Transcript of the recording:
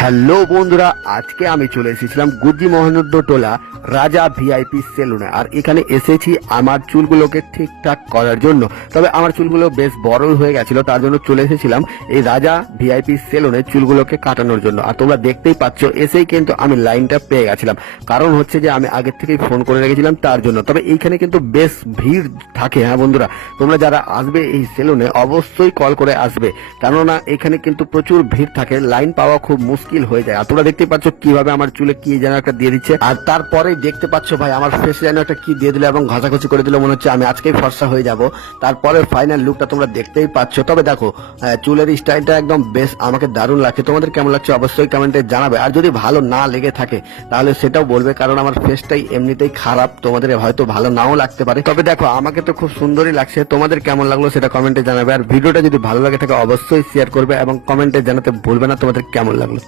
Hello বন্ধুরা, আজকে আমি চলে এসেছিলাম গুজি মহানুদ্দ টোলা রাজা ভিআইপি সেলুনে। আর এখানে এসেছি আমার চুলগুলোকে ঠিকঠাক করার জন্য। তবে আমার চুলগুলো বেশ বড়ই হয়ে গেছিল, তার জন্য চলে এসেছিলাম এই রাজা ভিআইপি সেলুনে চুলগুলোকে কাটানোর জন্য। আর তোমরা দেখতেই পাচ্ছ, এসেই কিন্তু আমি লাইনটা পেয়ে গেছিলাম। কারণ হচ্ছে যে আমি আগের থেকেই ফোন করে রেখেছিলাম তার জন্য। তবে এইখানে কিন্তু বেশ ভিড় থাকে। হ্যাঁ বন্ধুরা, তোমরা যারা আসবে এই সেলুনে অবশ্যই কল করে আসবে, কেননা এখানে কিন্তু প্রচুর ভিড় থাকে, লাইন পাওয়া খুব মুশকিল হয়ে যায়। আর তোমরা দেখতে পাচ্ছ কিভাবে আমার চুলে কি যেন একটা দিয়ে দিচ্ছে। আর তারপরে দেখতে পাচ্ছ ভাই, আমার ফেসে যেন একটা কি দিয়ে দিল এবং ঘষাঘষি করে দিল, মনে হচ্ছে আমি আজকেই ফর্সা হয়ে যাব। তারপরে ফাইনাল লুকটা তোমরা দেখতেই পাচ্ছ। তবে দেখো, চুলের স্টাইলটা একদম বেশ আমাকে দারুণ লাগছে। তোমাদের কেমন লাগছে অবশ্যই কমেন্টে জানাবে। আর যদি ভালো না লেগে থাকে তাহলে সেটাও বলবে, কারণ আমার ফেসটাই এমনিতেই খারাপ, তোমাদের হয়তো ভালো নাও লাগতে পারে। তবে দেখো, আমাকে তো খুব সুন্দরই লাগছে। তোমাদের কেমন লাগলো সেটা কমেন্টে জানাবে। আর ভিডিওটা যদি ভালো লাগে থাকে অবশ্যই শেয়ার করবে এবং কমেন্টে জানাতে ভুলবে না তোমাদের কেমন লাগলো।